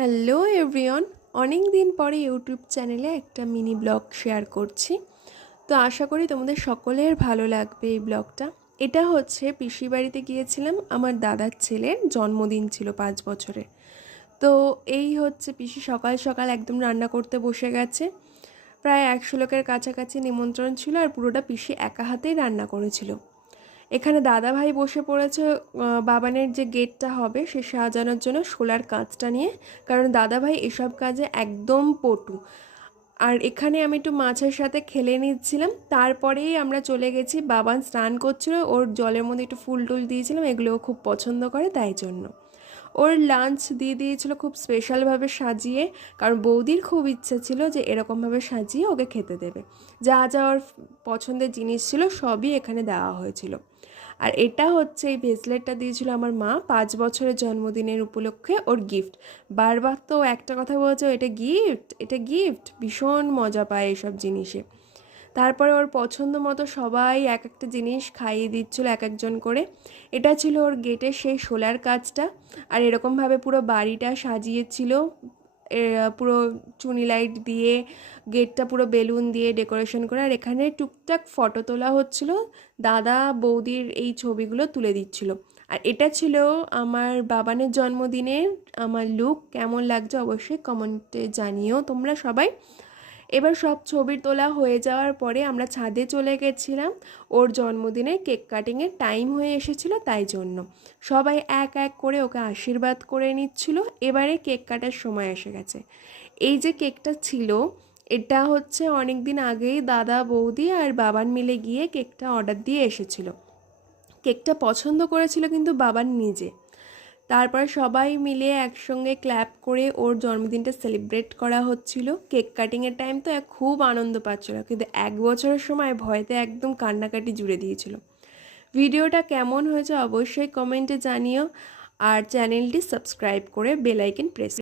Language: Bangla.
হ্যালো এভরিওয়ান, অনেক দিন পরে ইউটিউব চ্যানেলে একটা মিনি ব্লগ শেয়ার করছি। তো আশা করি তোমাদের সকলের ভালো লাগবে এই ব্লগটা। এটা হচ্ছে পিসি বাড়িতে গিয়েছিলাম, আমার দাদার ছেলের জন্মদিন ছিল 5 বছরের। তো এই হচ্ছে পিসি সকাল সকাল একদম রান্না করতে বসে গেছে। প্রায় 100 লোকের কাছাকাছি নিমন্ত্রণ ছিল, আর পুরোটা পিসি একা হাতেই রান্না করেছিল। এখানে দাদা ভাই বসে পড়েছে বাবানের যে গেটটা হবে সে সাজানোর জন্য শোলার কাঁচটা নিয়ে, কারণ দাদা ভাই এসব কাজে একদম পটু। আর এখানে আমি একটু মাছের সাথে খেলে নিচ্ছিলাম। তারপরেই আমরা চলে গেছি, বাবান স্নান করছিল, ওর জলের মধ্যে একটু ফুল টুল দিয়েছিলাম, এগুলো খুব পছন্দ করে তাই জন্য। ওর লাঞ্চ দিয়ে দিয়েছিল খুব স্পেশালভাবে সাজিয়ে, কারণ বৌদির খুব ইচ্ছা ছিল যে এরকমভাবে সাজিয়ে ওকে খেতে দেবে। যা যা ওর পছন্দের জিনিস ছিল সবই এখানে দেওয়া হয়েছিল। আর এটা হচ্ছে এই ব্রেসলেটটা দিয়েছিল আমার মা 5 বছরের জন্মদিনের উপলক্ষে, ওর গিফট। বারবার তো একটা কথা বলছে, এটা গিফট, এটা গিফট। ভীষণ মজা পায় এইসব জিনিসে। তারপরে ওর পছন্দ মতো সবাই এক একটা জিনিস খাইয়ে দিচ্ছিল এক একজন করে। এটা ছিল ওর গেটের সেই শোলার কাজটা। আর এরকমভাবে পুরো বাড়িটা সাজিয়েছিল, পুরো চুনি লাইট দিয়ে, গেটটা পুরো বেলুন দিয়ে ডেকোরেশন করে। আর এখানে টুকটাক ফটো তোলা হচ্ছিল, দাদা বৌদির এই ছবিগুলো তুলে দিচ্ছিল। আর এটা ছিল আমার বাবানের জন্মদিনের আমার লুক। কেমন লাগছে অবশ্যই কমেন্টে জানিও তোমরা সবাই। এবার সব ছবি তোলা হয়ে যাওয়ার পরে আমরা ছাদে চলে গেছিলাম। ওর জন্মদিনে কেক কাটিংয়ের টাইম হয়ে এসেছিলো, তাই জন্য সবাই এক এক করে ওকে আশীর্বাদ করে নিচ্ছিল। এবারে কেক কাটার সময় এসে গেছে। এই যে কেকটা ছিল, এটা হচ্ছে অনেক দিন আগেই দাদা বৌদি আর বাবান মিলে গিয়ে কেকটা অর্ডার দিয়ে এসেছিল। কেকটা পছন্দ করেছিল কিন্তু বাবান নিজে। তারপর সবাই মিলে একসঙ্গে ক্ল্যাপ করে ওর জন্মদিনটা সেলিব্রেট করা হচ্ছিল। কেক কাটিংয়ের টাইম তো খুব আনন্দ পাচ্ছিল, কিন্তু 1 বছরের সময় ভয়তে একদম কান্নাকাটি জুড়ে দিয়েছিল। ভিডিওটা কেমন হয়েছে অবশ্যই কমেন্টে জানিও, আর চ্যানেলটি সাবস্ক্রাইব করে বেল আইকন প্রেস